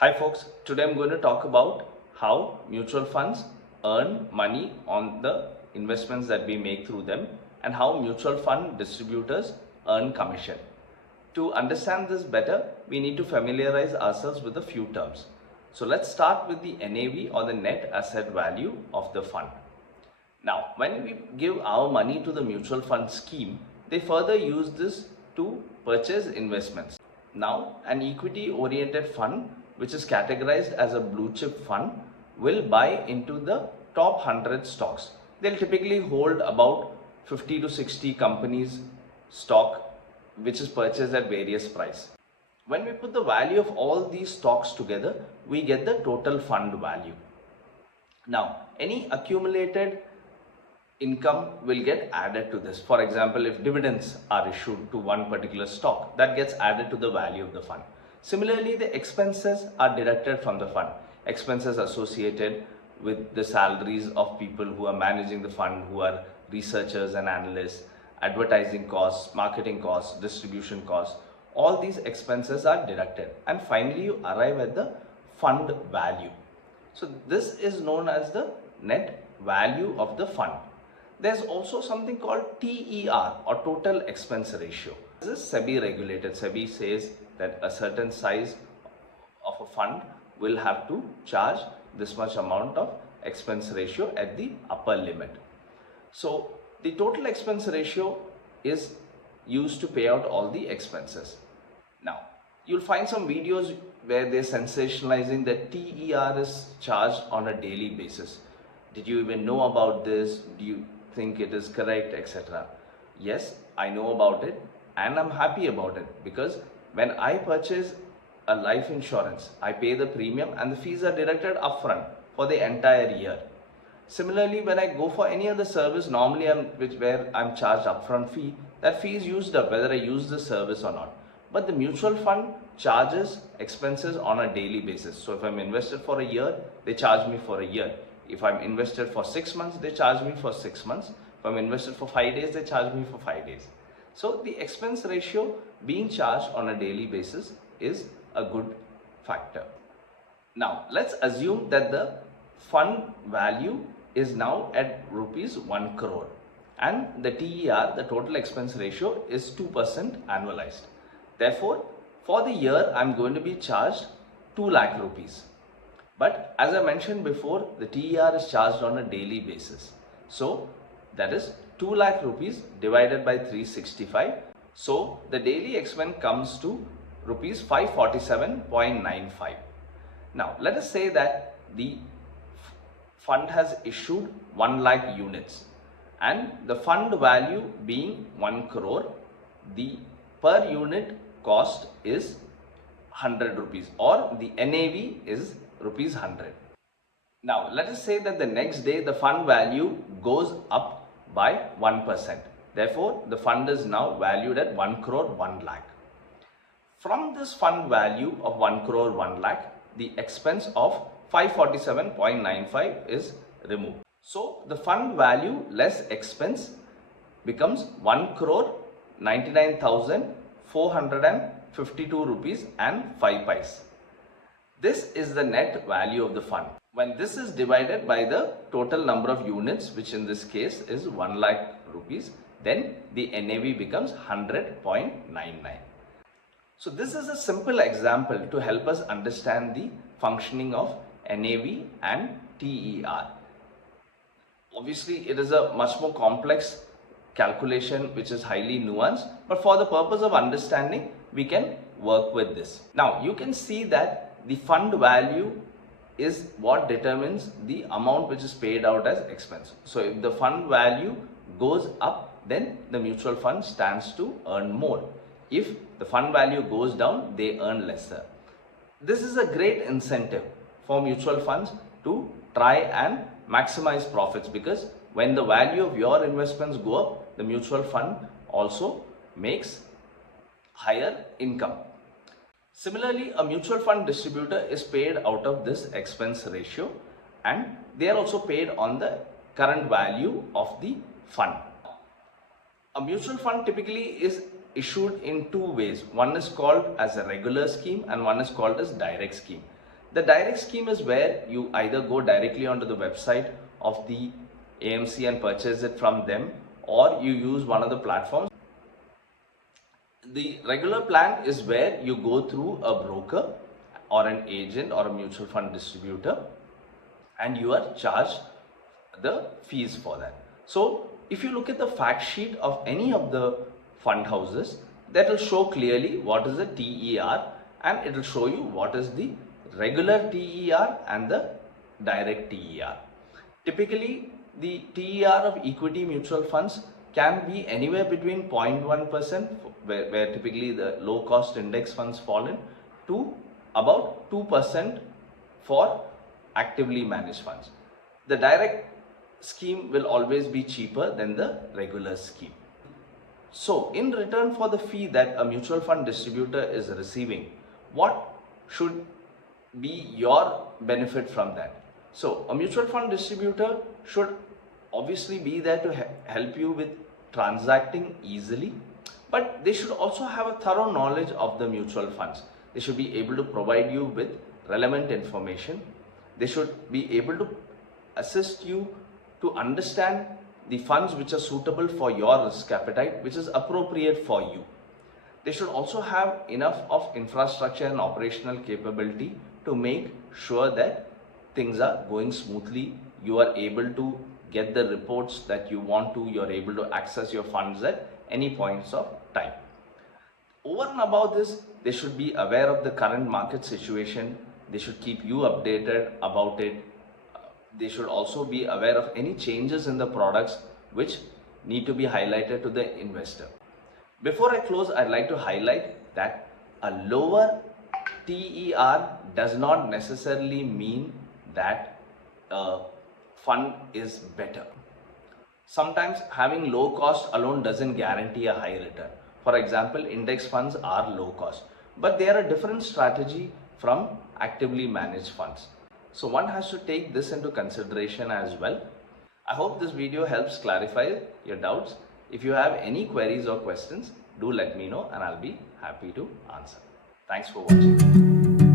Hi folks, today I'm going to talk about how mutual funds earn money on the investments that we make through them and how mutual fund distributors earn commission. To understand this better, we need to familiarize ourselves with a few terms. So let's start with the NAV or the net asset value of the fund. Now, when we give our money to the mutual fund scheme, they further use this to purchase investments. Now, an equity oriented fund which is categorized as a blue chip fund will buy into the top 100 stocks. They'll typically hold about 50 to 60 companies stock which is purchased at various price. When we put the value of all these stocks together, we get the total fund value. Now, any accumulated income will get added to this. For example, if dividends are issued to one particular stock, that gets added to the value of the fund. Similarly, the expenses are deducted from the fund. Expenses associated with the salaries of people who are managing the fund, who are researchers and analysts, advertising costs, marketing costs, distribution costs, all these expenses are deducted. And finally, you arrive at the fund value. So this is known as the net value of the fund. There's also something called TER or total expense ratio. This is SEBI regulated. SEBI says that a certain size of a fund will have to charge this much amount of expense ratio at the upper limit. So the total expense ratio is used to pay out all the expenses. Now, you'll find some videos where they're sensationalizing that TER is charged on a daily basis. Did you even know about this? Do you think it is correct, etc.? Yes, I know about it and I'm happy about it, because when I purchase a life insurance, I pay the premium and the fees are deducted upfront for the entire year. Similarly, when I go for any other service, normally where I'm charged upfront fee, that fee is used up whether I use the service or not. But the mutual fund charges expenses on a daily basis. So if I'm invested for a year, they charge me for a year. If I'm invested for 6 months, they charge me for 6 months. If I'm invested for 5 days, they charge me for 5 days. So the expense ratio being charged on a daily basis is a good factor. Now let's assume that the fund value is now at rupees 1 crore and the TER, the total expense ratio, is 2% annualized. Therefore, for the year, I'm going to be charged 2 lakh rupees. But as I mentioned before, the TER is charged on a daily basis. So that is 2 lakh rupees divided by 365. So the daily expense comes to rupees 547.95. Now let us say that the fund has issued 1 lakh units and the fund value being 1 crore, the per unit cost is 100 rupees or the NAV is rupees 100. Now let us say that the next day the fund value goes up by 1%. Therefore, the fund is now valued at 1 crore 1 lakh. From this fund value of 1 crore 1 lakh, the expense of 547.95 is removed. So the fund value less expense becomes 1 crore 99,452 rupees and 5 paise. This is the net value of the fund. When this is divided by the total number of units, which in this case is 1 lakh rupees, then the NAV becomes 100.99. So this is a simple example to help us understand the functioning of NAV and TER. Obviously, it is a much more complex calculation which is highly nuanced, but for the purpose of understanding, we can work with this. Now, you can see that the fund value is what determines the amount which is paid out as expense. So if the fund value goes up, then the mutual fund stands to earn more. If the fund value goes down, they earn lesser. This is a great incentive for mutual funds to try and maximize profits, because when the value of your investments go up, the mutual fund also makes higher income. Similarly, a mutual fund distributor is paid out of this expense ratio and they are also paid on the current value of the fund. A mutual fund typically is issued in two ways. One is called as a regular scheme and one is called as direct scheme. The direct scheme is where you either go directly onto the website of the AMC and purchase it from them, or you use one of the platforms. The regular plan is where you go through a broker or an agent or a mutual fund distributor, and you are charged the fees for that. So if you look at the fact sheet of any of the fund houses, that will show clearly what is the TER, and it will show you what is the regular TER and the direct TER. Typically, the TER of equity mutual funds can be anywhere between 0.1%, where typically the low cost index funds fall in, to about 2% for actively managed funds. The direct scheme will always be cheaper than the regular scheme. So in return for the fee that a mutual fund distributor is receiving, what should be your benefit from that? So a mutual fund distributor should obviously be there to help you with transacting easily, but they should also have a thorough knowledge of the mutual funds. They should be able to provide you with relevant information. They should be able to assist you to understand the funds which are suitable for your risk appetite, which is appropriate for you. They should also have enough of infrastructure and operational capability to make sure that things are going smoothly. You are able to get the reports that you want to, you're able to access your funds at any points of time. Over and above this, they should be aware of the current market situation. They should keep you updated about it. They should also be aware of any changes in the products which need to be highlighted to the investor. Before I close, I'd like to highlight that a lower TER does not necessarily mean that a fund is better. Sometimes having low cost alone doesn't guarantee a high return. For example, index funds are low cost, but they are a different strategy from actively managed funds. So one has to take this into consideration as well. I hope this video helps clarify your doubts. If you have any queries or questions, do let me know and I'll be happy to answer. Thanks for watching.